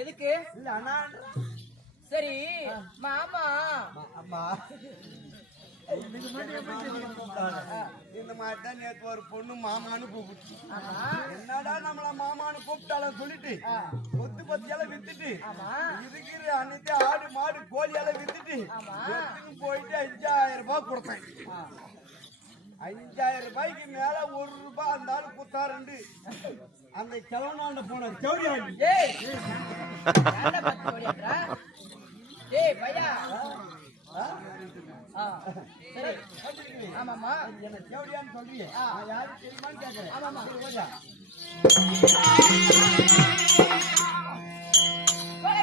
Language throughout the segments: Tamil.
எதுக்கு இல்ல அண்ணா சரி மாமா அம்மா இந்த மாதிரிதான் நேற்று ஒரு பொண்ணு மாமான்னு கூப்பிட்டு என்னடா நம்மள மாமான்னு கூப்பிட்டாலும் சொல்லிட்டு கொத்து பத்தியெல்லாம் வித்துட்டு இருக்கிற அன்னைக்கு ஆடு மாடு கோழியெல்லாம் வித்துட்டு போயிட்டு 5000 ரூபாய் கொடுத்தேன். 5000 ரூபாய்க்கு மேல 1 ரூபாய் அந்த ஆளு குத்தாருண்டு அந்த கிழவனாண்ட போன ஜவுடியாண்டி பையா ஆமாமா என்ன ஜவுடியான்னு சொல்றீங்க யாரு தெரியுமான்னு கேட்கிறேன். ஆமாமா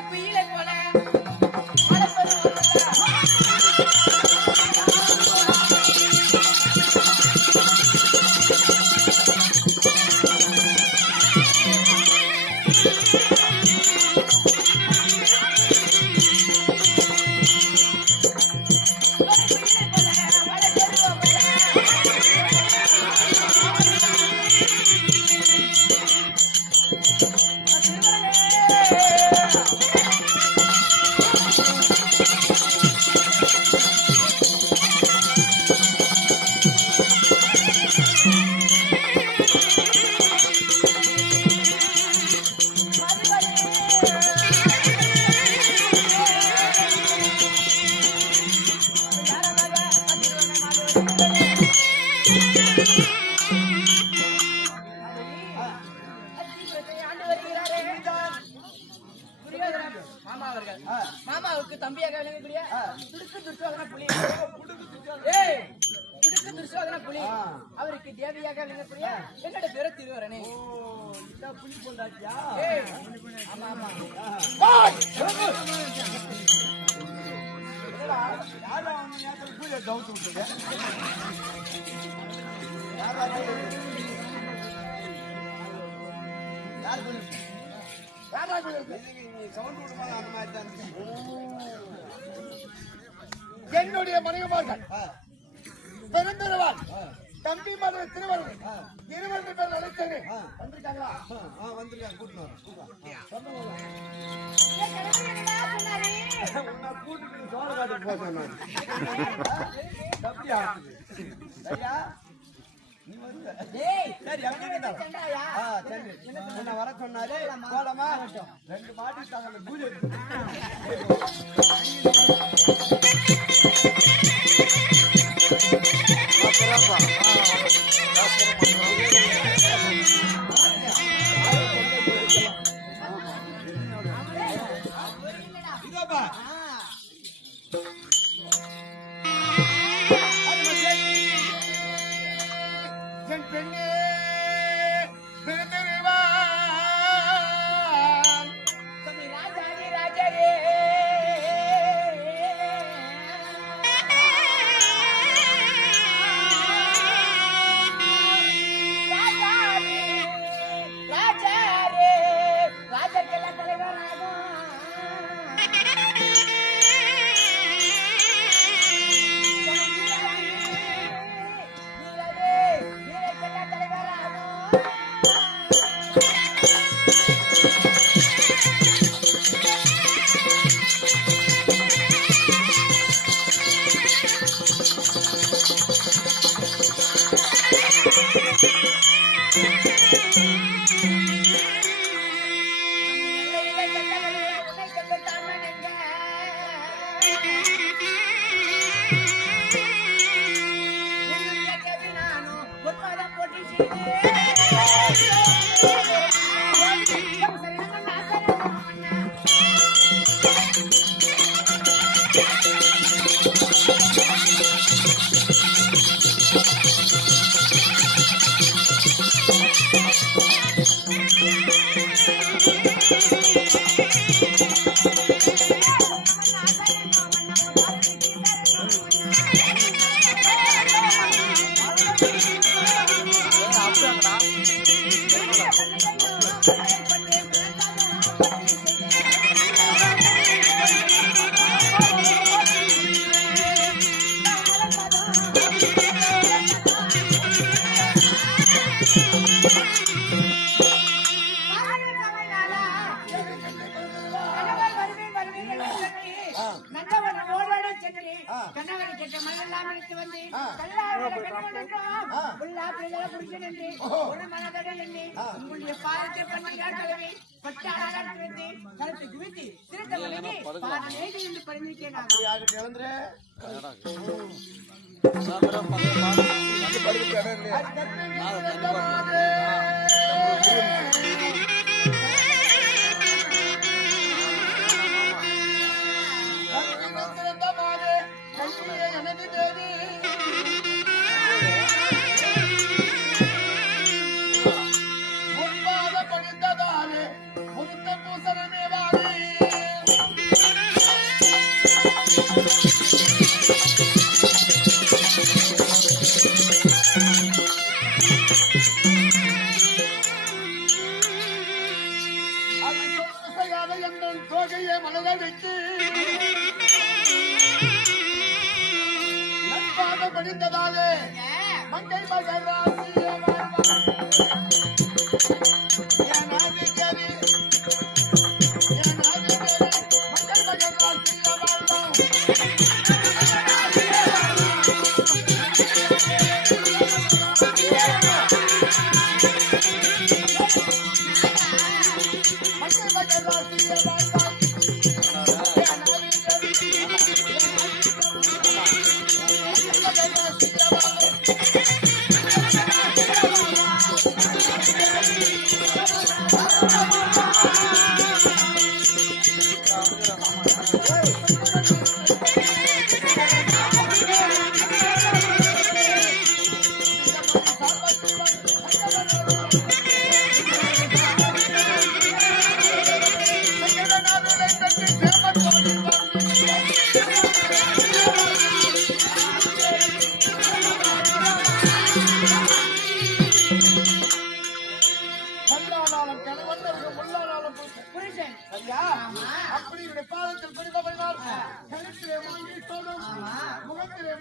குயிலை போல மாமாவுக்கு தம்பியாக விளங்கக்கூடிய துடுக்கு துர்சோதன புலி துடுக்கு துர்சோதன புலி அவருக்கு தேவியாக விளங்கக்கூடிய என்னோட பேர திருவரனே புலி பொண்டாட்டியா? ஆமா ஆமா யாரும் அவங்க நேரத்தில் கூலியை தவிர்த்து விட்டுங்க. யார் சவுண்ட் விடுவாங்க அந்த மாதிரி தான். என்னுடைய மனைவிமார்கள் பெருந்திருவாள் தம்பி மதுரை திருவள்ளுவர் இருவர்கள் பேர் அழைத்தேன். வந்திருக்காங்களா? வந்திருக்காங்க. கூட்டிட்டு கூட்டிட்டு சோழ காட்டுக்கு போக சொன்னாங்க. நீ வருவ. சரி அப்படி என்ன வர சொன்னாரு. போலாமா? 2 மாட்டிட்டாங்க அந்த பூஜை. இதோப்பா என் பெண்ணே பெருந்திருவாள் ராஜாரி ராஜரே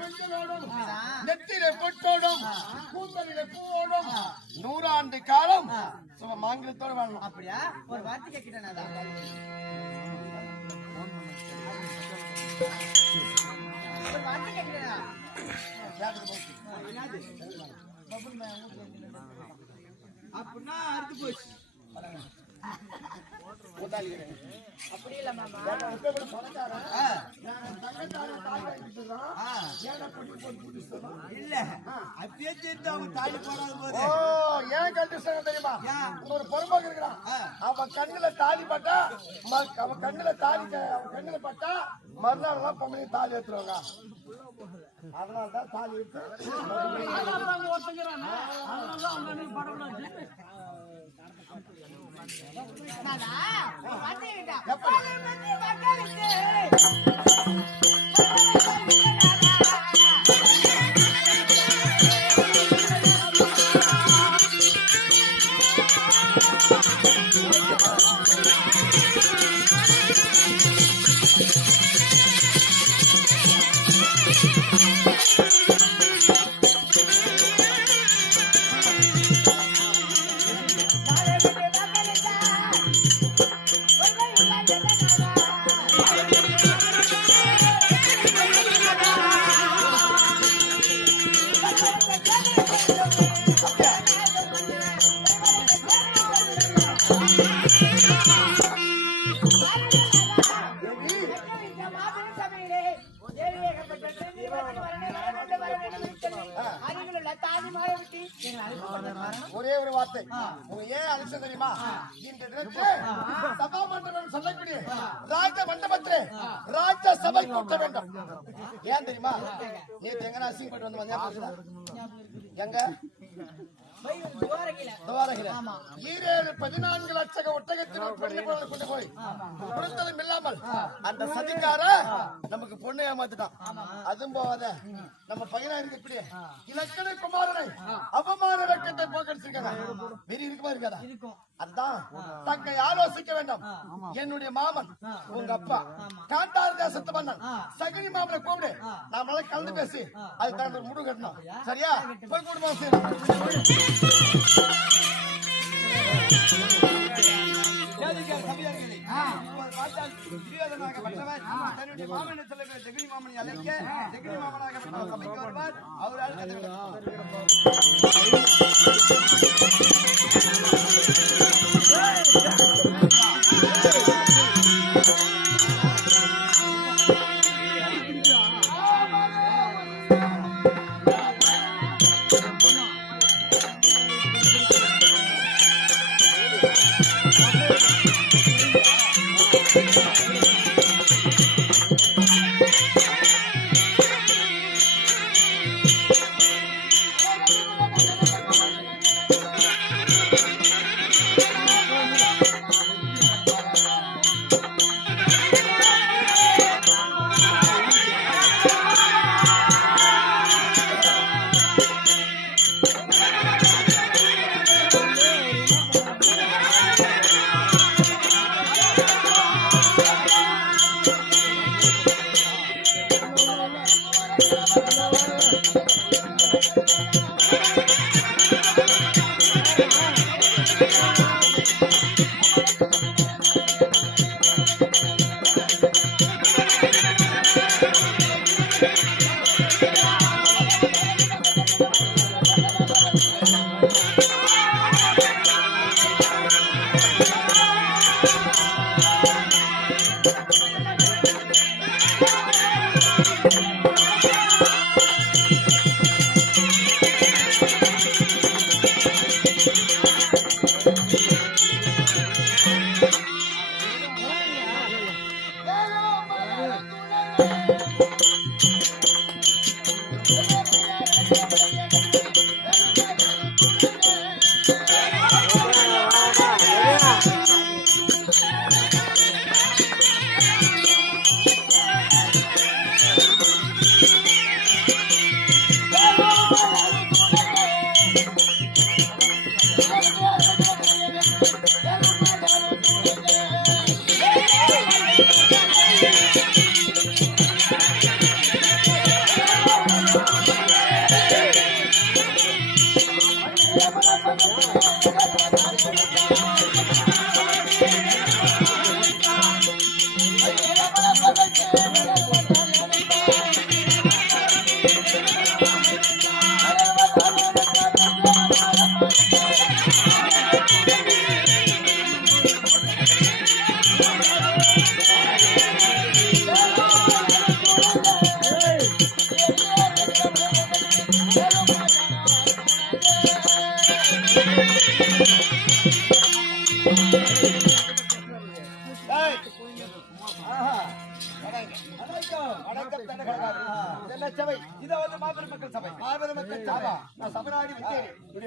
மஞ்சளோடும் நெத்தியிலே பொட்டோடும் கூந்தலிலே பூவோடும் 100 ஆண்டு காலம் சும்மா மாங்கலத்தோட வாழணும். அப்படியா? ஒரு வார்த்தை கேட்கிறேன். ஒரு வார்த்தை கேட்கிறேன். அப்படின்னா அறுத்து போச்சு. அப்படி இல்ல மாமா. இல்ல அப்படியே சேர்த்து அவங்க தாலி போடாத போது ஏன் கண்டிஷன் தெரியுமா? ஒரு பொறுப்பாக இருக்கிறான். அவன் கண்ணுல தாலி பட்டா அவன் கண்ணுல பட்டா மறுநாள் எல்லாம் பொம்பளை தாலி எடுத்துருவாங்க. அதனாலதான் தாலி எடுத்து ஒரே ஒரு வார்த்தை. ஏன் அழைச்ச தெரியுமா? இந்த தினத்தில் சபா மண்டபம் சொல்லக்கூடிய ராஜ மண்டபத்திலே ராஜ சபை கூட்ட வேண்டும். ஏன் தெரியுமா? நீ எங்க அசிங்கப்பட்டு வந்து வந்தியா? எங்க 14 லட்சம் ஒட்டகத்தில் கொண்டு போய் கொடுத்ததும் இல்லாமல் அந்த சதிக்கார நமக்கு பொண்ணு ஏமாத்துட்டான். அதுவும் போகாத நம்ம பையனா இருக்கு இப்படி இலக்கண குமாரனை அவமான இலக்கத்தை போக்கடிச்சிருக்காங்க. வெறி இருக்குமா இருக்காதா? அதான் தங்கை ஆலோசிக்க வேண்டும். என்னுடைய மாமன் உங்க அப்பா காண்டார் தேசத்து மன்னன் சகுனி மாமனை கூப்பிடு. நாம கலந்து பேசி அதுக்கு தகுந்த முடிவு கட்டணும். சரியா? போய் குடும்பம் தன்னுடைய மாமனை சொல்லக்கூடிய ஜெகனி மாமனை அழைக்க ஜெகனி மாமனாக சபைக்கு வருவார். அவரால்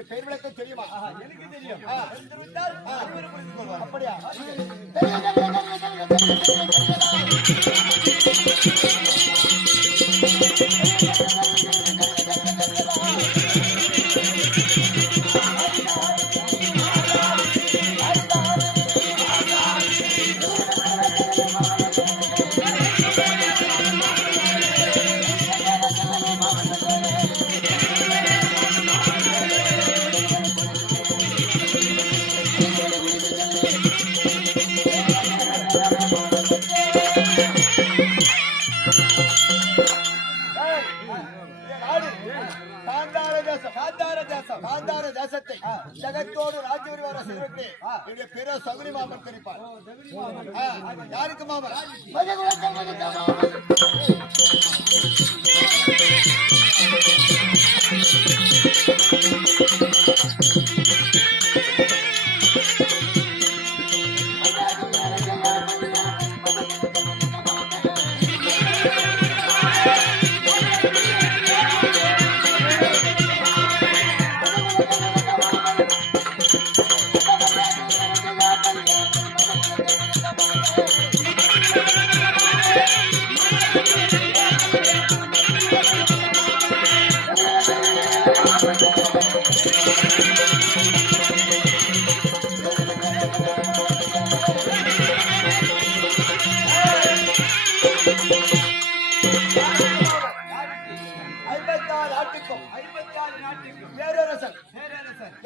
பெயர் விளக்கம் தெரியுமா? எனக்கு தெரியும். தெரிந்தால் அனைவரும் புரிந்து கொள்வார். அப்படியா? காந்தார தேசத்தை ஜகத்தோடு ராஜ்யவரி வர செய்வதற்கு என்னுடைய பிற சகுனி மாமன் தெரிப்பார். யாருக்கு மாமன்?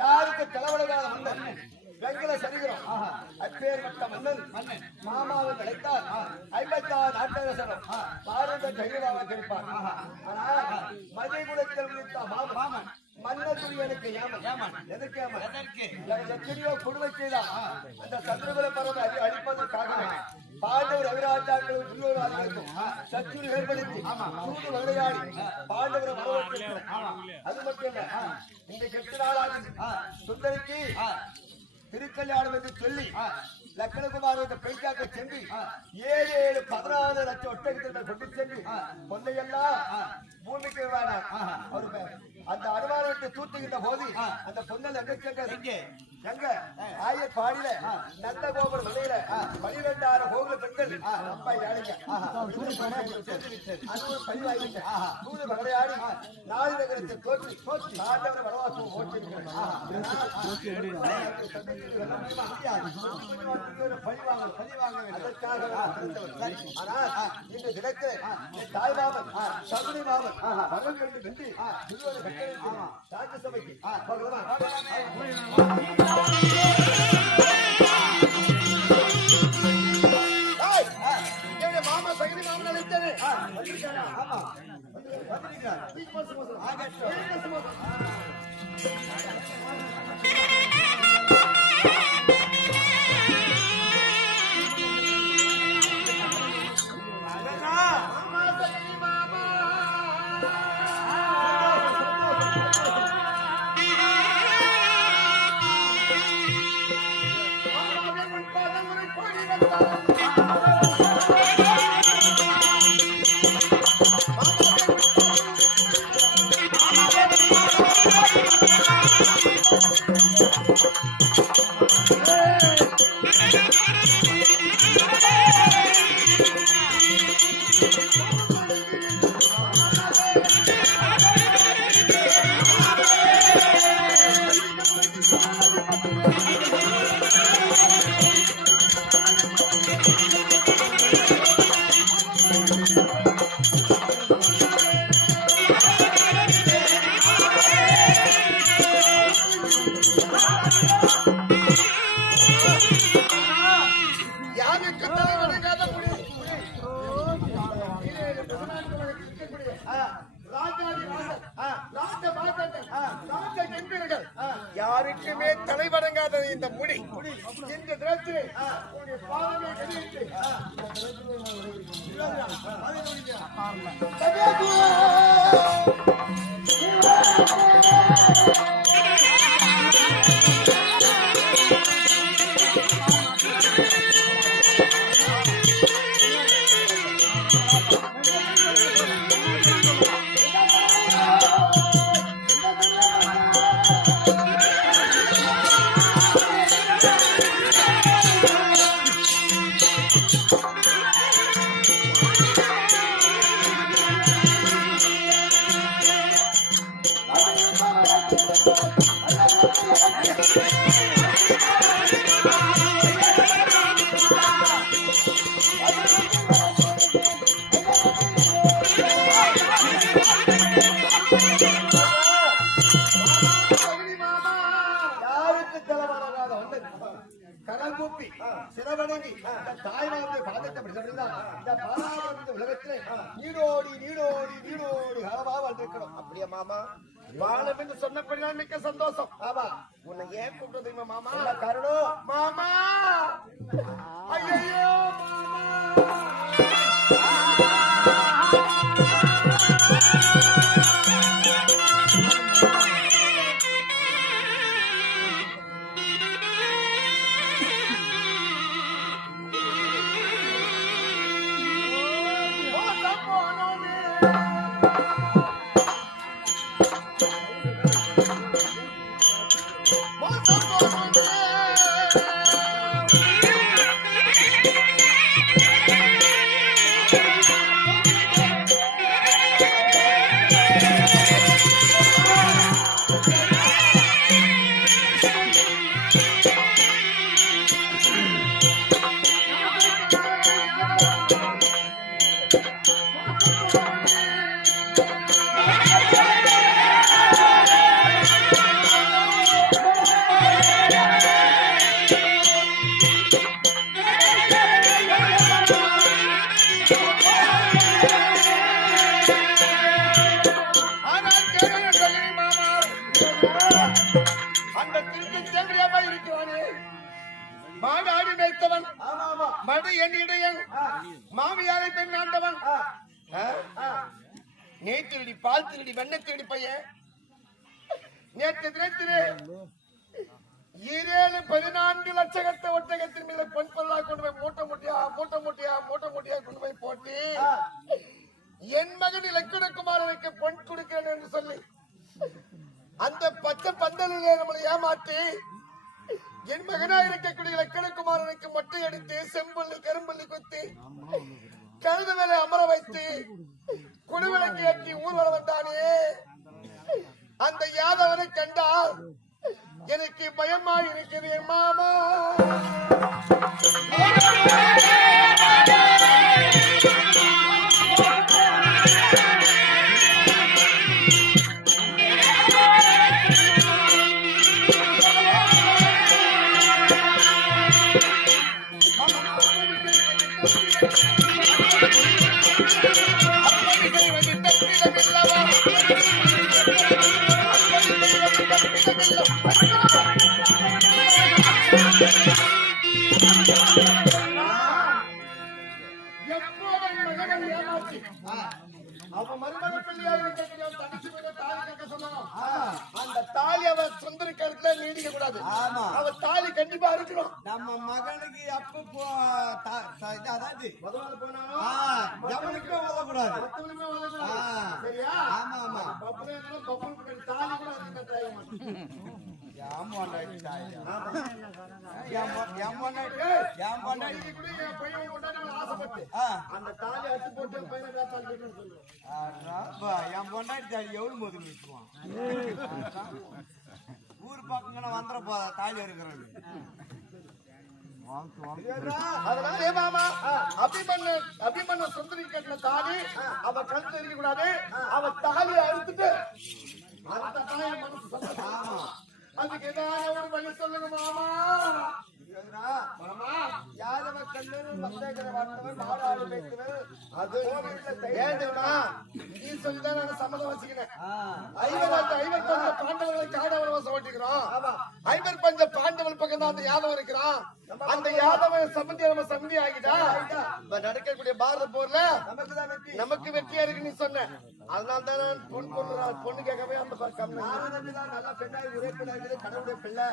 யாருக்கு தலைவலிகால மன்னன் வெங்கல சரிகிறோம் அப்பேற்பட்ட மன்னன் மாமாவை கிடைத்தால் 56 நாட்டரசரும் பாரத கைவிடாம கிடைப்பார். ஆனால் மதிகுலத்தில் விழித்த மாமன் மன்னதுரியனுக்கு ஏமன். எதற்கு ஏமன்? எத்தனையோ கொடுமை செய்தார். அந்த சத்ருகுல பரவ அடிப்பதற்காக பாண்டவர் அவிராஜாக்களும் துரியோதனர்களுக்கும் சத்துரு ஏற்படுத்தி சூது விளையாடி பாண்டவரை வரவேற்று. அது மட்டும் இல்ல, இன்றைக்கு 8 நாளாக சுந்தரிக்கு திருக்கல்யாணம் என்று சொல்லி லக்னகுமார் என்ற பெண்காக்க சென்று 7-14 லட்சம் ஒட்டகத்தில் கொண்டு சென்று பொன்னையெல்லாம் பூமிக்கு அந்த அனுமானத்தை தூத்துகின்ற போது அந்த பொன்னல் எங்க சென்றது? எங்க ஆயப்பாடியில நந்த கோபுர மலையில 12,000 கோகுல பெண்கள் அப்பா யாழிங்க அது ஒரு பதிவாயிங்க சூது விளையாடி 4 நகரத்தை தோற்றி நாட்டவர வனவாசம் ஓட்டிருக்கிறாங்க. ஆனால் இந்த தினத்தில் தாய்மாமன் சகுனி மாமன் மகன் கண்டு கண்டு ராஜ்யசபைக்கு மாமா சகுனி மாமன் அழைத்தது. ஆமா யாருக்குமே தலைவடங்காத இந்த முடி இந்த தினத்தில் உன்னுடைய பாதங்களை கடித்து கனகூப்பி சிறவணங்கி தாய்மாருடைய பாதத்தை இந்த உலகத்திலே நீடோடி நீடோடி நீடோடி காலமாக வந்திருக்கணும். அப்படியே மாமா வாழம் என்று சொன்னபடி மிக்க சந்தோஷம். ஆமா உன்னை ஏன் கூப்பிட்டு தெரியுமா மாமா? காரணம் மாமா ஐயோ அந்த திருப்பி தேவையாம இருக்கிறானே மாடாடி மேய்த்தவன் மடு என்னிடையன் மாமியாரை பெண் ஆண்டவன் நெய் திருடி பால் திருடி வெண்ணெய் திருடி பையன் நேற்று தினத்திலே 14 லட்சகத்தை ஒட்டகத்தின் மீது பொன் பொருளாக கொண்டு போய் மூட்டை மூட்டையா கொண்டு போய் போட்டு என் மகன் இலக்கணகுமாரனுக்கு பொன் கொடுக்கிறேன் என்று சொல்லி அந்த பச்சை பந்தலிலே நம்மளை ஏமாற்றி என் மகனா இருக்கக்கூடிய இலக்கணகுமாரனுக்கு மொட்டை அடித்து செம்பள்ளி கரும்பள்ளி குத்தி கழுது மேலே அமர வைத்து குடிவிளக்கு ஏற்றி ஊர்வலம் வந்தானே அந்த யாதவனை கண்டால் எனக்கு பயமா இருக்குது என் மாமா. அவன் மருமகன் பிள்ளையாக அந்த தாலி அவன் சொந்த கருத்துல நீடிக்க கூடாது. அவன் தாலி கண்டிப்பா இருக்கணும். நம்ம மகனுக்கு எப்ப அதாவது எவனுக்கும் உதவக்கூடாது. சரியா? ஆமா ஆமா தாலி கூட ஆசைப்பட்டு அந்த தாலி அட்டு போட்டு என் பொண்டாட்டி தாலி எவ்வளவு முதல் வச்சுக்குவான். ஊர் பக்கங்கன்னா வந்துட போதா தாலி இருக்கிறாங்க. அதனாலே மாமா அபிமன்ன சுந்தரி கட்டின தாலி அவ கழுத்து இருக்க கூடாது. அவ தாலியை அறுத்துட்டு அந்த தாயை மனசு அதுக்கு ஏதாவது ஒரு வழி சொல்லுங்க மாமா. யாதவ கண்ணன் மத்தேகரை வாழ்ந்தவன் மாடு ஆடு வைத்தவன் அது ஏன்டா நீ சொல்லிதான் நான் சம்மதம் வச்சுக்கிறேன். ஐவர் பஞ்ச பாண்டவர்களை காடவரவாசம் ஓட்டிக்கிறோம். ஐவர் பஞ்ச பாண்டவர் பக்கம் தான் அந்த யாதவன் இருக்கிறான். அந்த யாதவன் சம்பந்தி நம்ம சம்பந்தி ஆகிட்டா நடக்கக்கூடிய பாரத போர்ல நமக்கு வெற்றியா இருக்கு நீ சொன்ன. அதனால்தான் நான் பொண்ணு கேட்கவே அந்த நல்லா பெண்ணாய் ஒரே பெண்ணாய் கடவுளுடைய பிள்ளை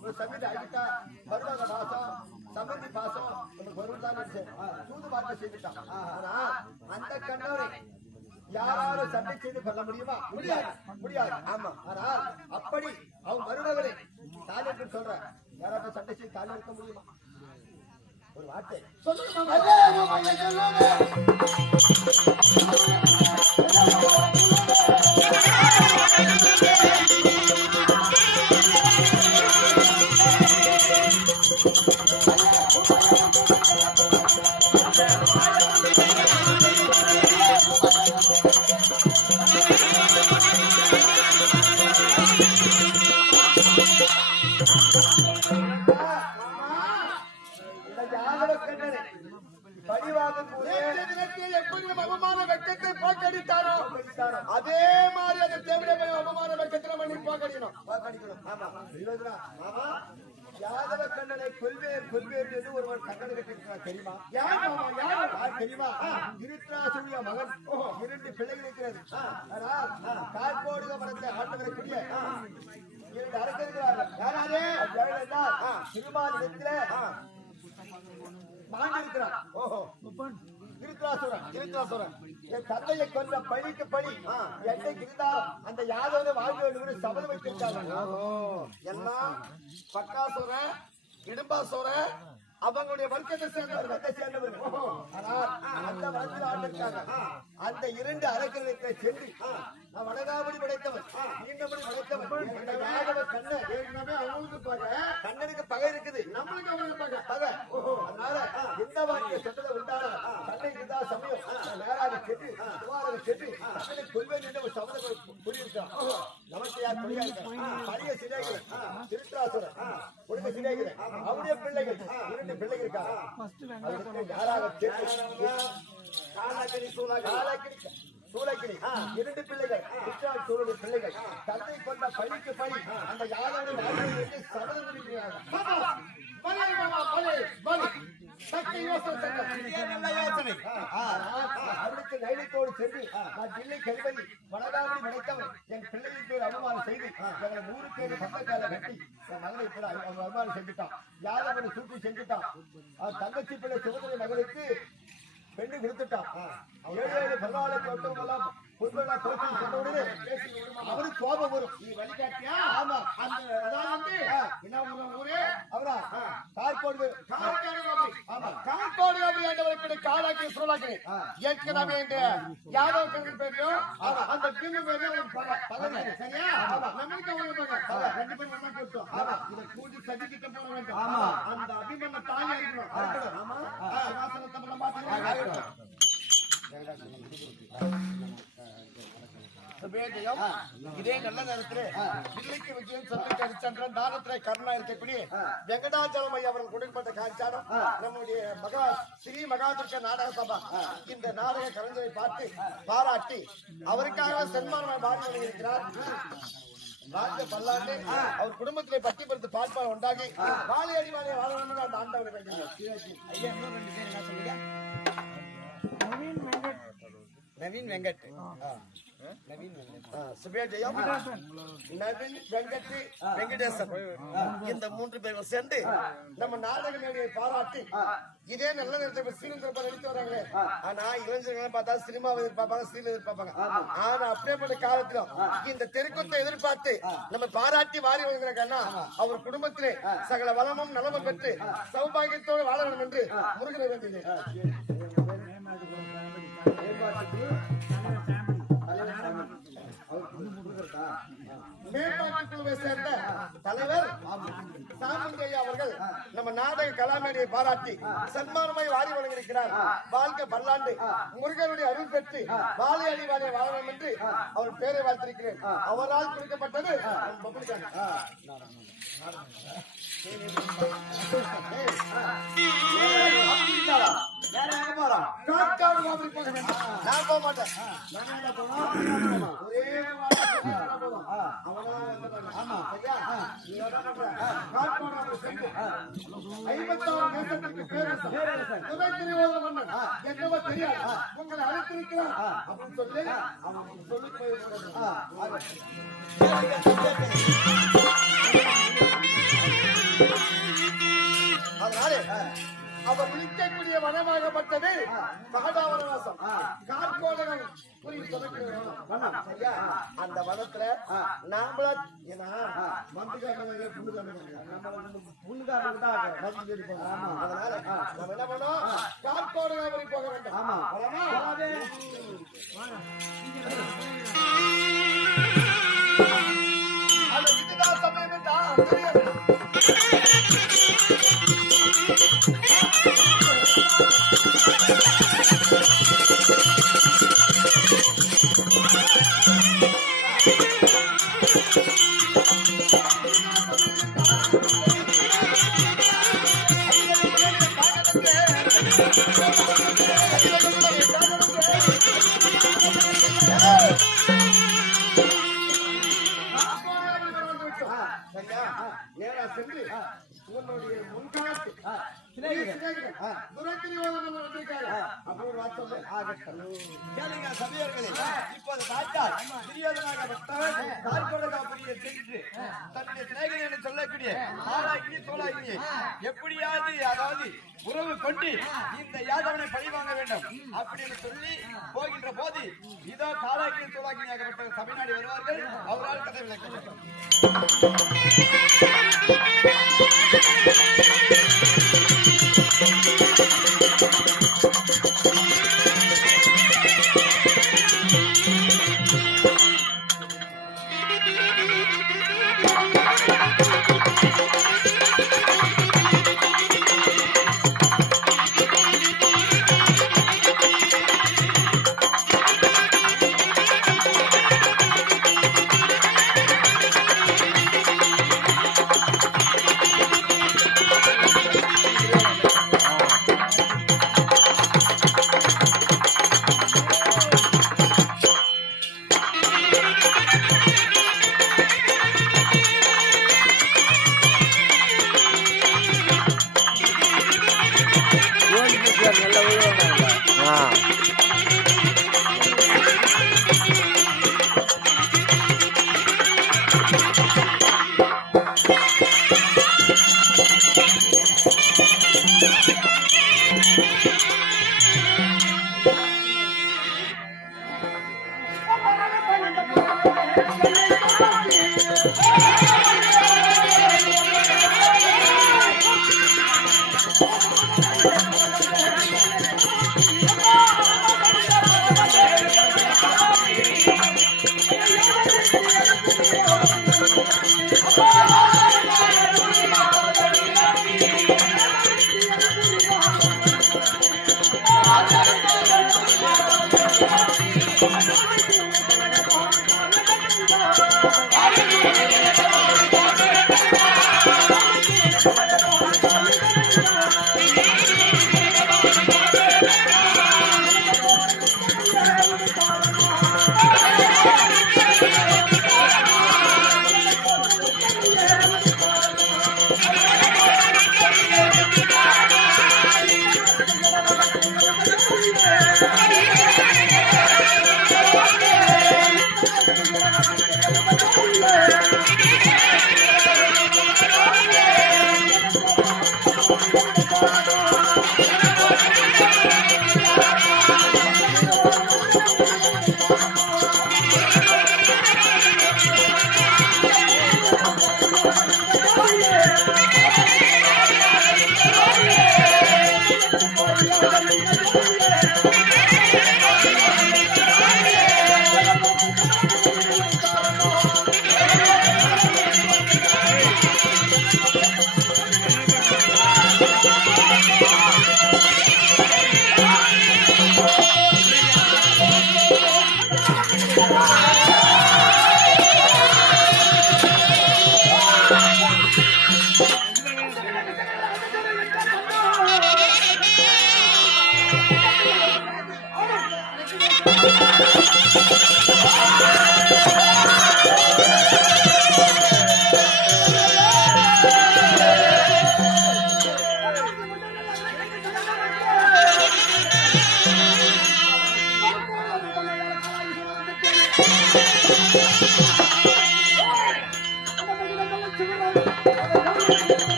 ஒரு சமீதி ஆகிட்டா வருவாங்க பாசம் சம்பந்தி பாசம் உனக்கு வருவதான் தூது பார்க்க செய்துட்டான். ஆனா அந்த கண்ணவரை யாராலும் சண்டை செய்து கொள்ள முடியுமா? முடியாது முடியாது. ஆமா. ஆனால் அப்படி அவன் வருபவரை தாலிக்கு சொல்ற யாராவது சண்டை செய்து தாலி இருக்க முடியுமா? ஒரு வார்த்தை அவமான வெக்கத்தை போக்கடித்தாரோ அதே மாதிரி அந்த தேவையான அவமான வெக்கத்தை நம்ம நீ போக்கடிக்கணும். யாதவ கண்ணனை கொல்வேர் என்று ஒருவர் கண்ணனை கட்டிருக்கிறார் தெரியுமா? யார் தெரியுமா? திருத்தராசுடைய மகன் 2 பிள்ளைகள் இருக்கிறது. ஆனால் கார்கோடுக மரத்தை ஆண்டு வரக்கூடிய 2 அரசர்களார்கள். யாராலே? திருமாலிடத்திலே மாண்டிருக்கிறார். திருத்தராசுரன் என் தந்தையை கொன்ற பழிக்கு பழி என்னைக்கு இருந்தாலும் அந்த யாதவனை வாழ்வு வேண்டும் சபதம் வைத்திருக்காங்க. எல்லாம் பக்காசுரன் இடும்பாசுரன் அவங்களுடைய வர்க்கத்தை சேர்ந்தவர்கள். ஆனால் அந்த வளத்தில் ஆண்டிருக்காங்க. அந்த 2 அரசர்களுக்கு சென்று நான் வடகாபடி படைத்தவன் நீண்டபடி படைத்தவன் இந்த யாதவ கண்ணன் ஏற்கனவே அவங்களுக்கு கண்ணனுக்கு பகை இருக்குது, நம்மளுக்கு அவங்களுக்கு பகை. அதனால எந்த வாக்கிய சொன்னதை உண்டான கண்ணை இருந்தா சமயம் நேராக சென்று சுமாராக சென்று கண்ணனை கொள்வேன் என்று ஒரு சபதம் கூறியிருக்கான். நமக்கு யார் கொடியாக பழைய சிலைகள் திருத்தராசுரன் கொடுக்க சிலைகள் அவருடைய பிள்ளைகள் 2 பிள்ளைகள் இருக்காங்க. யாராக சூளக்கிரி 2 பிள்ளைகள் சூழலுடைய பிள்ளைகள் தந்தை கொண்ட பழிக்கு பழி அந்த யாதவனை வாழ்க்கையை சபதம் குறிப்பிடுகிறார்கள். அவருக்கு தைரியத்தோடு சென்று நான் ஜில்லை கல்வதி வடகாவடி படைத்தவன் என் பிள்ளையின் பேர் அவமானம் செய்து எங்களை 100 பேர் பக்கத்தால கட்டி என் மகனை அவன் அவமானம் செஞ்சுட்டான். யாதவனை சூட்டி செஞ்சுட்டான். அவன் தங்கச்சி பிள்ளை சுகந்திர மகனுக்கு பெண்ணு கொடுத்துட்டான். 7 பரவாயில்லை ஒட்டவெல்லாம் பொருளெல்லாம் தோற்றி சொன்னவுடனே அவரு கோபம் வரும். நீ வழிகாட்டியா? ஆமா. அந்த அதாவது என்ன ஊரே அவரா கார்கோடு கார்கோடு அப்படின்ற காலாக்கி சூழலாக்கி ஏற்கனவே இந்த யாதவ கண்கள் பேரையும் அந்த பின்னு பேரையும் பகை சரியா? நம்மளுக்கு அவங்க 2 பேரும் ஒண்ணா கொடுத்தோம். இதை கூட்டி சதிக்கிட்ட போக வேண்டும். அந்த அபிமன்ன தாயா இருக்கணும். ஆமா. வாசனத்தை நம்ம பார்த்துக்கலாம். இதே நல்ல நேரத்தில் பிள்ளைக்கு விஜயம் சந்திக்க அரிச்சந்திரன் தானத்திலே கருணா இருக்கக்கூடிய வெங்கடாச்சலம் ஐயா அவர்கள் கொடுக்கப்பட்ட காரிச்சாரம் நம்முடைய ஸ்ரீ மகாதுர்க நாடக சபா இந்த நாடக கலைஞரை பார்த்து பாராட்டி அவருக்காக சன்மானம் பாடி இருக்கிறார். ராஜ பல்லாண்டு அவர் குடும்பத்திலே பட்டி படுத்து பாட்பாடு உண்டாகி வாழை அடி வாழை வாழணும்னு அந்த ஆண்டவரை நவீன் வெங்கட் சுபேஜயம் நவீன் வெங்கட் வெங்கடேசன் இந்த 3 பேரும் சேர்ந்து நம்ம நாடக மேடையை பாராட்டி இதே நல்ல நேரத்தை ஸ்ரீலங்கா நடித்து வராங்களே. ஆனா இளைஞர்கள் பார்த்தா சினிமாவை எதிர்பார்ப்பாங்க, சீரியல் எதிர்பார்ப்பாங்க. ஆனா அப்படியேப்பட்ட காலத்திலும் இந்த தெருக்கூத்தை எதிர்பார்த்து நம்ம பாராட்டி வாரி வருகிறாங்கன்னா அவர் குடும்பத்திலே சகல வளமும் நலமும் பெற்று சௌபாகியத்தோடு வாழ வேண்டும் என்று முருகனை வேண்டினேன். மேம்பாட்டு குழுவை சேர்ந்த தலைவர் சாமுண்டையா அவர்கள் நம்ம நாடக கலாமேடையை பாராட்டி சன்மானமாய் வாரி வழங்கியிருக்கிறார். வாழ்க்கை பல்லாண்டு முருகனுடைய அருள் பெற்று வாழை அடிவாழை வாழணும் என்று அவர் பேரை வாழ்த்திருக்கிறேன். அவரால் கொடுக்கப்பட்டது காட்காடு மாதிரி போக வேண்டும். நான் போக மாட்டேன். ஒரே உங்களை அழைத்திருக்கிறார் அப்படின்னு சொல்லி அவன் சொல்லி அதனாலே அவர் விழிக்கக்கூடிய வனமாகப்பட்டது காடாவனவாசம். கார்கோடகம் அந்த வனத்துல நாமளா அதனால நம்ம என்ன பண்ணோம், கார்கோடகாவரி போக வேண்டும். அது இதுதான் சமயம் என்றால் உங்களுடைய முன்காலத்து சபையர்களே, இப்போது பார்த்தால் தன்னுடைய சிநேகிதன் என்று சொல்லக்கூடிய ஆளாகினி தோளாகினி எப்படியாவது அதாவது உறவு கொண்டு இந்த யாதவனை பழி வாங்க வேண்டும் அப்படின்னு சொல்லி போகின்ற போது இதோ காலாகினி தோளாகினியாகப்பட்ட சபைநாடி வருவார்கள். அவரால் கதை விளக்க வேண்டும்.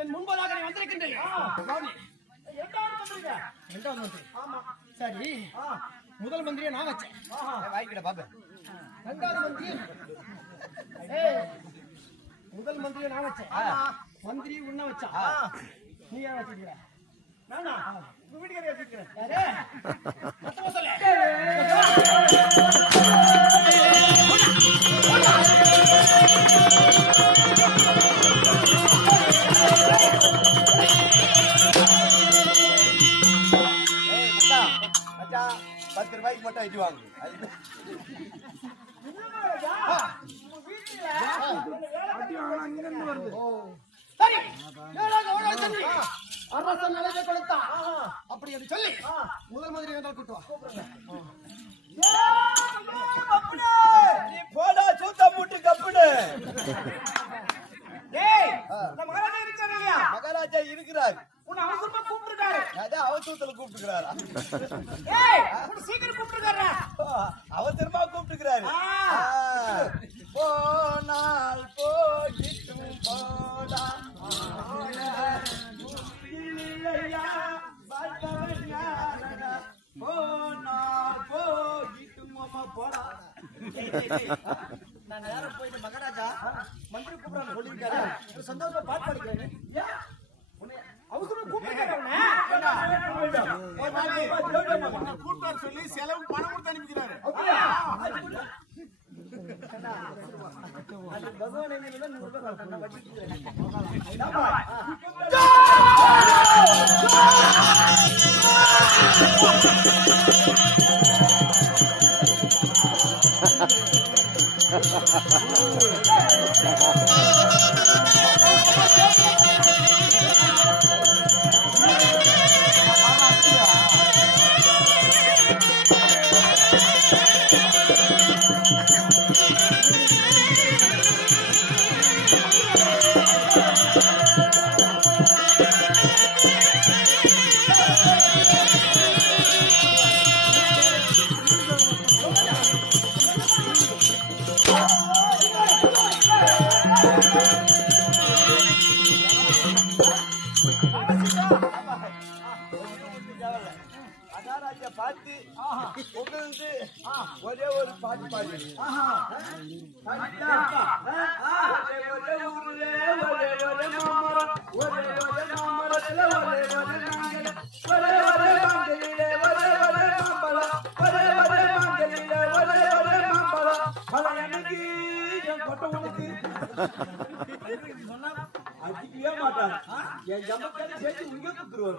என் முன்பதாக நீ வந்திருக்கின்றேன். சரி, முதல் மந்திரியை நான் வச்சேன். ரெண்டாவது மந்திரி முதல் மந்திரியை நான் வச்சேன். மந்திரி உன்ன வச்சா நீ ஏன் வச்சிருக்கிற? நானா வீட்டுக்காரி வச்சிருக்கிறேன். ₹10 மட்டும் இது வாங்க. அரசன் நிலையை கொடுத்தா அப்படி என்று சொல்லி முதல் மந்திரி என்றால் கூட்டுவா. நீ போடா சூத்த மூட்டு கப்புனு. மகாராஜா இருக்கிறார். உன்னை அவசரமா கூப்பிட்டுருக்காரு. அதான் அவசரத்துல கூப்பிட்டுக்கிறாரா? சீக்கிரம் கூப்பிட்டுருக்காரு. அவசரமா கூப்பிட்டுக்கிறாரு. போனால் போயிட்டும் போடா போனால் போயிட்டும் போடா. நான் நேரம் போயிட்டு மகாராஜா மந்திரி கூப்பிடுறாங்க சொல்லியிருக்காரு. சந்தோஷமா பாட்டு படிக்கிறேன். அவசரமா கூப்பிட்டுருக்காரு. கூட்டார் சொல்லி செலவு பணம் கொடுத்து அனுப்பிக்கிறாரு. அது பகவான் எங்க 100 ரூபாய் கட்டணும் வட்டிக்கு பார்த்து உங்களுக்கு ஒரே ஒரு பாட்டு பாடு அடிக்கவே மாட்டாங்க என் ஜமக்காரி சேர்த்து உங்க குத்துருவாரு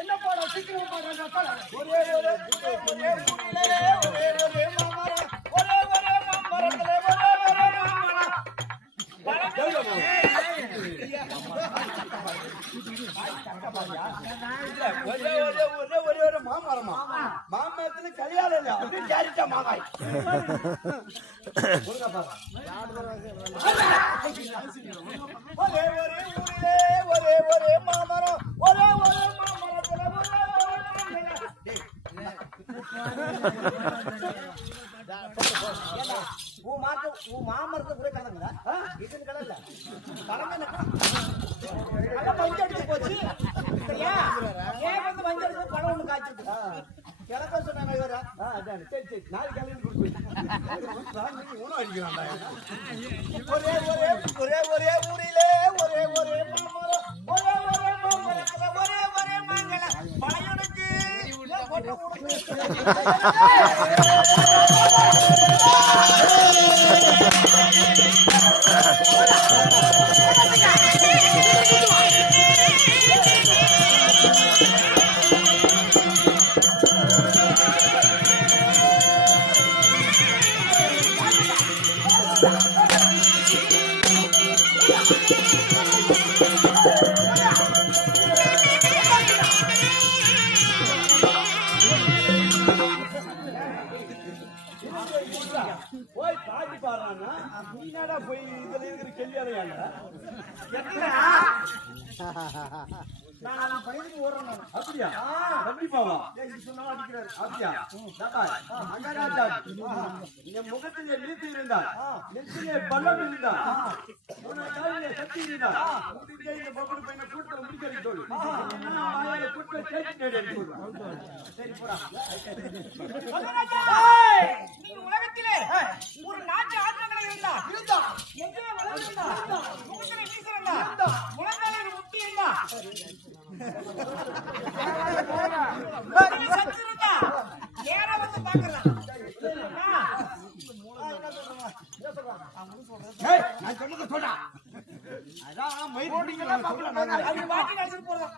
என்ன பாடம் சீக்கிரம் ஒரே மாமரமா மாமரத்துல கல்யாணம் இல்ல அப்படியே ஜாரிட்டா மாங்காய் ஒரே மாமரம் ஒரே மாமரத்துல மாமரத்தை கூட கலங்குதா இது கலல்ல கலங்க மஞ்சள் அடிச்சு போச்சு ஏன் வந்து மஞ்சள் அடிச்சு பழம் ஒண்ணு காய்ச்சிருக்கு கிழக்க சொன்னாங்க இவரா சரி சரி நாளைக்கு கிளம்பி கொடுத்து ஊனம் அடிக்கிறான்டா ஒரே ஊரிலே ஒரே மாமரம் ஒரே மாமரத்துல ஒரே மாங்கல பழையனுக்கு போய் பாட்டி பாடுறான்னா நீனாடா போய் இதுல இருக்கிற கல்யாணம் நான் பையனுக்கு ஓடுறேன் நான் அப்படியா எப்படி பாவா சொன்னா அடிக்கிறாரு அப்படியா அங்கராஜா என் முகத்திலே நீத்து இருந்தால் நெற்றிலே பள்ளம் இருந்தால் உனக்காக சக்தி இருந்தால் உங்களுடைய இந்த பப்படு பையனை கூட்ட முடிக்கறி சொல்லு நான் கூட்ட சேர்த்து நேடி சொல்றேன் சரி போடா நீங்க உலகத்திலே ஒரு நாட்டு ஆற்றங்களை இருந்தா எங்கே வளர்ந்தா முகத்திலே வீசிருந்தா முழங்காலே முட்டி இருந்தா சச்சிருந்தா ஏற வந்து பாக்குறான் நான் சொன்னதை சொல்றா அதான் மயிர் அப்படி வாட்டி அடிச்சுட்டு போறோம்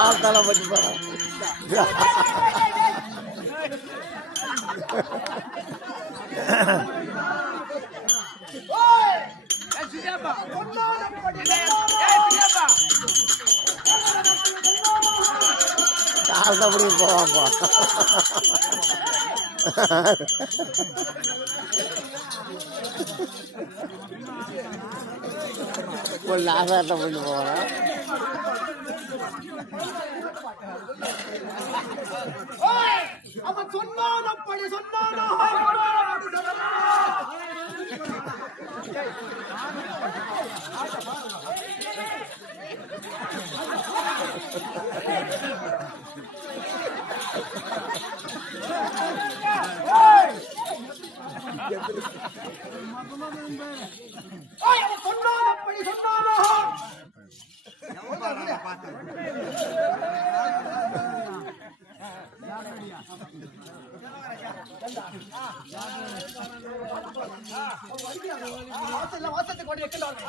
ஆத்தால பற்றி போறான் அப்படி போவாப்பா ஒரு நாசாட்ட பண்ணி போவான் அவன் சொன்னான் அப்படி சொன்னானோ அவன் சொன்னான் அப்படி சொன்னானோ வாசத்தை கொண்டு வைக்கின்றார்கள்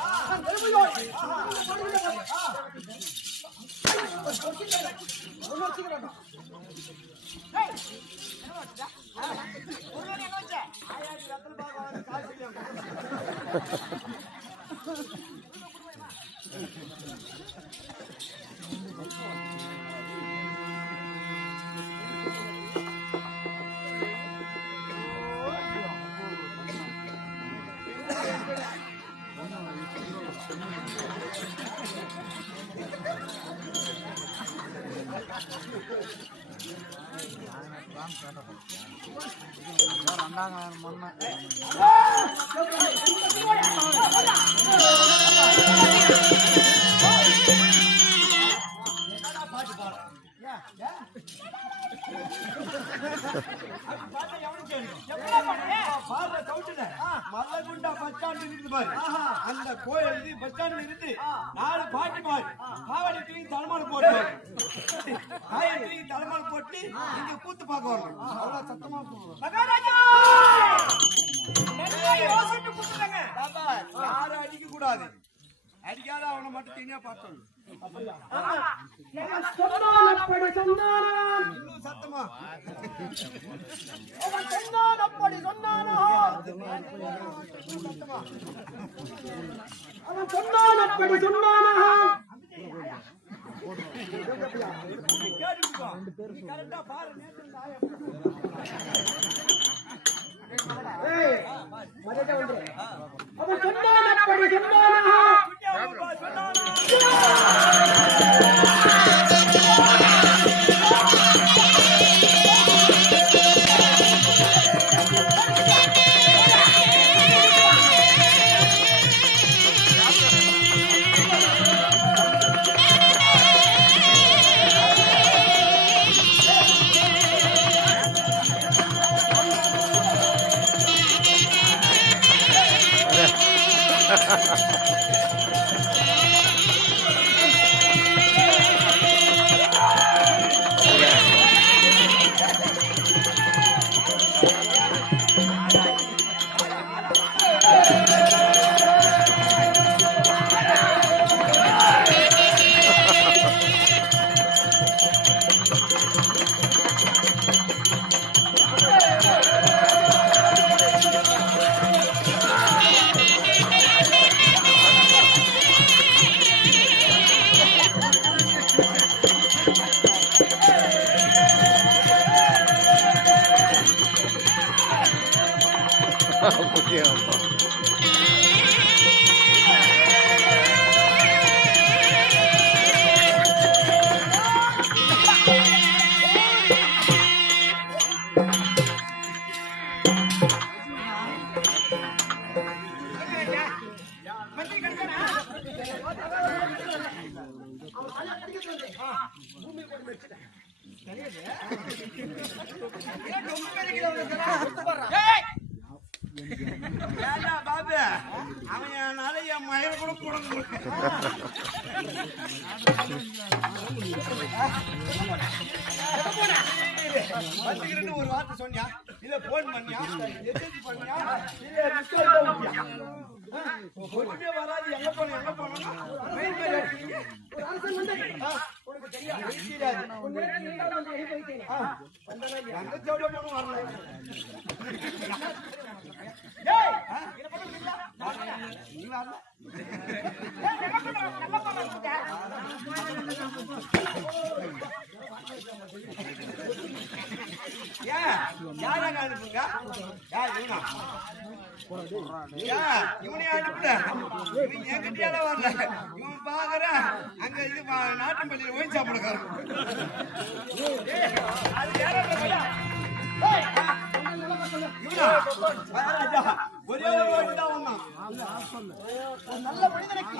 மல்லகுண்டா பஸ் ஸ்டாண்ட் இருக்குது பாரு அந்த கோயில் பஸ் ஸ்டாண்ட் இருந்து 4 பாட்டி பாரு காவடி தூக்கி தலைமால் போட்டு தலைமால் போட்டு இங்க கூத்து பார்க்க வரணும் அவ்வளவு சத்தமா மகாராஜா யோசிட்டு கூத்துறாங்க யாரும் அடிக்க கூடாது அடிக்காத அவனை மட்டும் தனியா பார்த்தோம் இன்னும் சத்தமா அப்படி சொன்னானோ அவன் சொன்னான் அப்படி சொன்னானோ கரெக்டா பாரு அவன் சொன்னான் அப்படி சொன்னானோ பாபு அவன் என் மயில கூட போட வந்துக்கிறேன்னு ஒரு வார்த்தை சொன்னியா இல்ல போன் பண்ணியா எஸ்எஸ்சி பண்ணியா இல்ல ரிஸ்கால் பண்ணியா ஒண்ணுமே வராது எங்க போனோம் மெயின் மேல இருக்கீங்க ஒரு அரசன் வந்து உனக்கு தெரியாது அந்த ஜோட போனும் வரல ஏய் என்ன பண்ணுவீங்க நீ வரல யாராங்க அனுப்புங்க யார் இவனை அனுப்புல இவன் என்கிட்டயால வரல இவன் பாக்குற அங்க இது நாட்டுப்பள்ளியில ஓய் சாப்பிடுக்காரன் ஒரே ஒரு வாட்டி தான் வந்தான் ஒரு நல்ல மனிதனுக்கு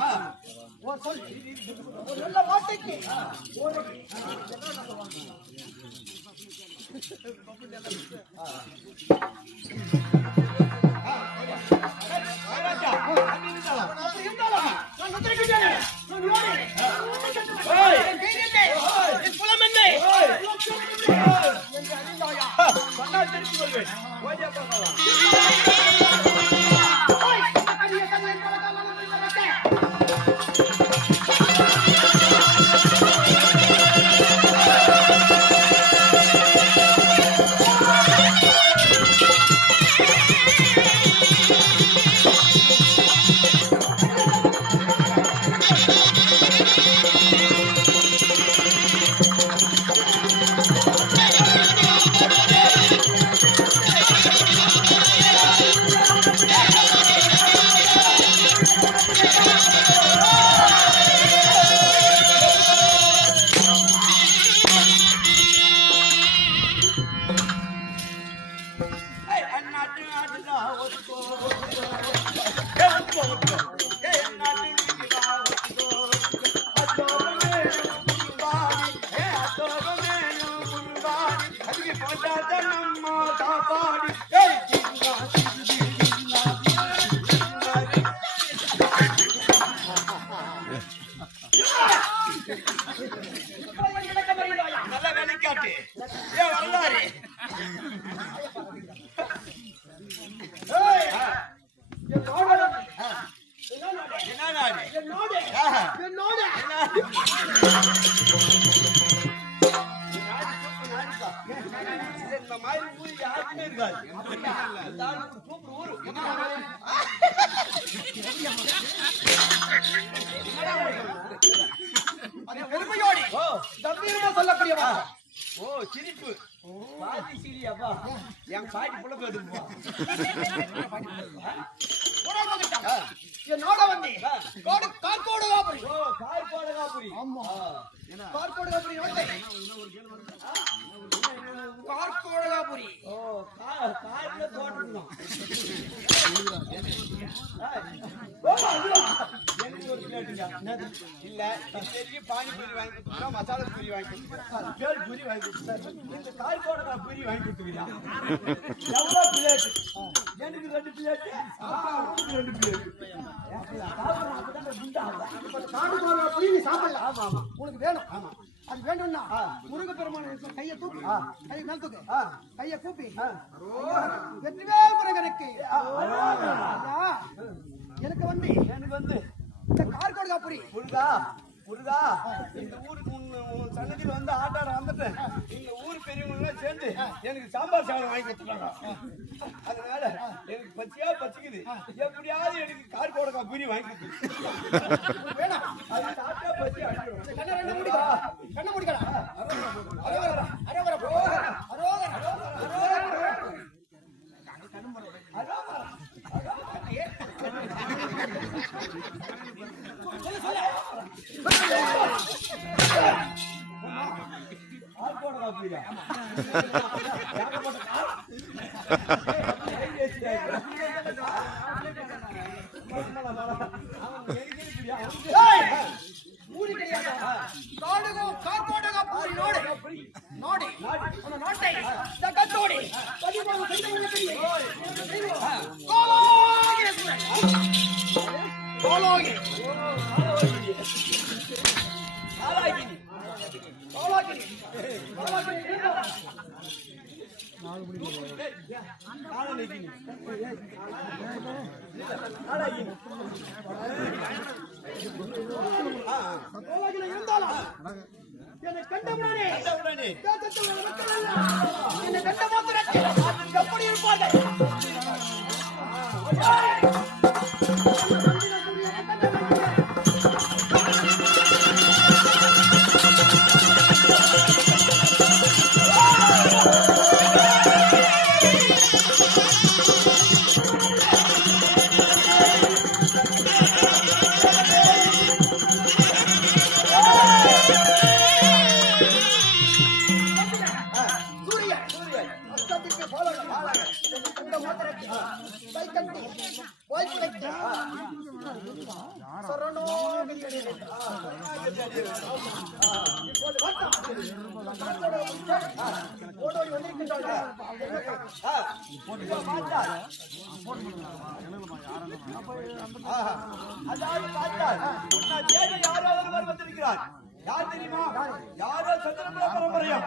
ஒரு சொல் ஒரு நல்ல வார்த்தைக்கு ஒரு நல்ல வேலைக்காட்டு ஏன் வரலாறு இந்த மாதிரி ஊர் யாருக்குமே இருக்காது சூப்பர் ஊரு பெருமையோடு கம்பீரமா சொல்லக்கூடிய ஓ சிரிப்பு பாட்டி சிரியாப்பா என் பாட்டி புள்ள பேசுப்பா என்னோட வந்து கார்கோடு காப்புரி ஓ கார்கோடு காப்புரி ஆமா கார்கோடு காப்புரி நோட்டை கார்கோடு காப்புரி ஓ கார்ல தோட்டணும் எனக்கு ஒரு பிளேட்டுங்க இல்ல பெரிய பானிபூரி வாங்கி கொடுத்துருக்கா மசாலா பூரி வாங்கி கொடுத்துருக்கா பேல் பூரி வாங்கி கொடுத்துருக்கா இந்த கார்கோட பூரி வாங்கி கொடுத்துருக்கா எவ்வளவு பிளேட் எனக்கு 2 பிளேட் அவனுக்கு 2 பிளேட் கார்கோடு காப்புரி நீ சாப்பிடலாம் ஆமா ஆமா உனக்கு வேணும் ஆமா அது வேண்டும்னா முருக பெருமான் கையை தூக்கி கையை மேல் தூக்கு கையை கூப்பி வெற்றிவேல் முருகனுக்கு எனக்கு வந்து இந்த கார்கோடு காப்புரி புரிதா இந்த ஊருக்கு உன் சன்னதியில வந்து ஆட்டாட வந்துட்டேன் இந்த ஊர் பெரியவங்க எல்லாம் சேர்ந்து எனக்கு சாம்பார் சாதம் வாங்கி கொடுத்துட்டாங்க அதனால எனக்கு பச்சிக்குது எப்படியாவது எனக்கு கார்கோடு காப்புரி வாங்கி கொடுத்து வேணாம் அது சாப்பிட்டா பச்சி அடிக்கும் கண்ண முடிக்கடா அரோகரா என்னை கண்டவுடனே என்னை கண்ட மாத்திரத்தில் எப்படி இருப்பார்கள்? வந்திருக்கிறார். யார் தெரியுமா? யாரோ சந்திரகுல பரம்பரையா?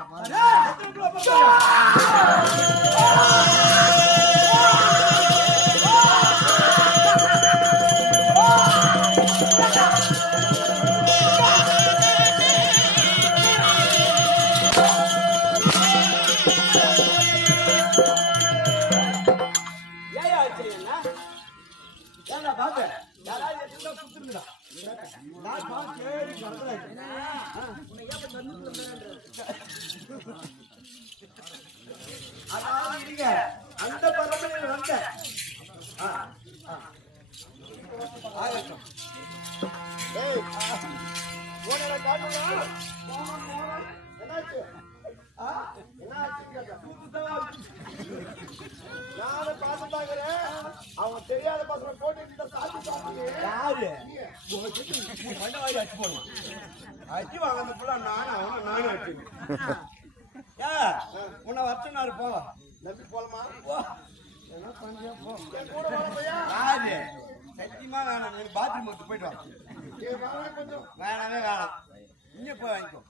அந்த பரம்பரையில் வந்த அவன் தெரியாத பசங்க போட்டு யாரு அச்சு வாங்க அந்த புள்ள நானும் அச்சு உன்னை வச்சுனாரு போவா நம்பி போலமா யாரு சத்தியமா வேணாம் பாத்ரூம் எடுத்து போயிட்டு வா வேணாமே வேணாம் இங்க போய் வாங்கிக்கோ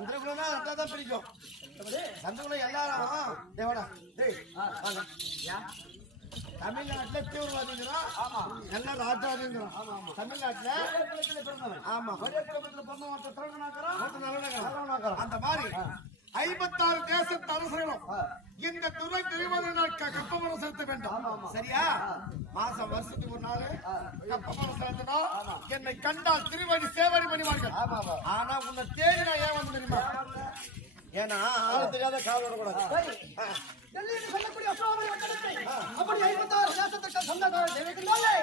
சந்திரகுலம்னா அதான் பிடிக்கும். சந்திரகுலம் எல்லாரும் தேவடா டேய் வாங்க. தமிழ்நாட்டுல தீவிரவாதிங்கிறோம். ஆமா. எல்லாம் ராஜாதிங்கிறோம். ஆமா ஆமா. தமிழ்நாட்டுல பிறந்தவன். ஆமா. ஒரே குடும்பத்துல பிறந்த ஒருத்தர் திறனாக்குறோம், ஒருத்தர் நல்லவனாக்குறோம். அந்த மாதிரி 56 தேசத்து அரசர்களும் இந்த துறை தெரிவதனால் கப்பமரம் செலுத்த வேண்டும். சரியா? மாசம் வருஷத்துக்கு ஒரு நாள் கப்பமரம் செலுத்தணும். என்னை கண்டால் திருவடி சேவடி பண்ணிவார்கள். ஆனா உன்னை தேடி நான் ஏன் வந்து தெரியுமா? ஏன்னா ஆளு தெரியாத கால் விடக்கூடாது. டெல்லியில் சொல்லக்கூடிய அசோகனை வட்டத்தை அப்படி 56 தேசத்திற்கு சொந்தக்காரர் தெரிவிக்கின்றாலே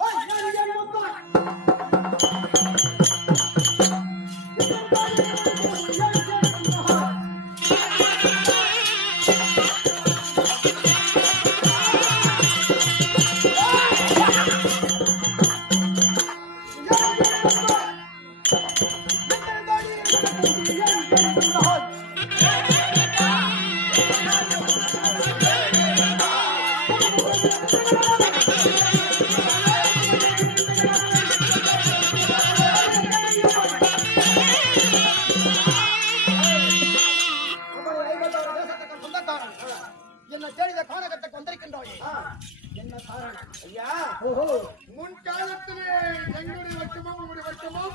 நான் இங்கே வந்தேன். என்ன தேடித காணகத்துக்கு வந்திருக்கின்றாய். என்ன காரணம் ஐயா, முன்காலத்திலே எங்களுடைய வட்டமும் உங்களுடைய வட்டமும்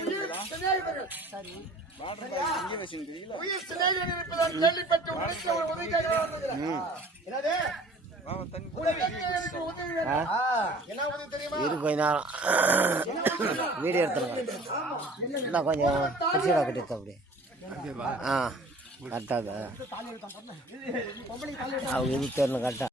உயிர் சிநேகிதர்கள். சரி. உயிர் சிநேகிதர்கள் இருப்பதால் கேள்விப்பட்டு உங்களுக்கு ஒரு உதவிக்காக வந்திருக்கிறேன். என்னது? எனக்கு உதவி வேணும். என்ன உதவி தெரியுமா? இரு கொஞ்ச நேரம் வீடியோ எடுத்துருங்க. இல்லை கொஞ்சம் பிடிச்சிடா கட்டிட்டு அப்படியே. ஆ கரெக்டாக அவங்க இது தெரியணும் கரெக்டாக.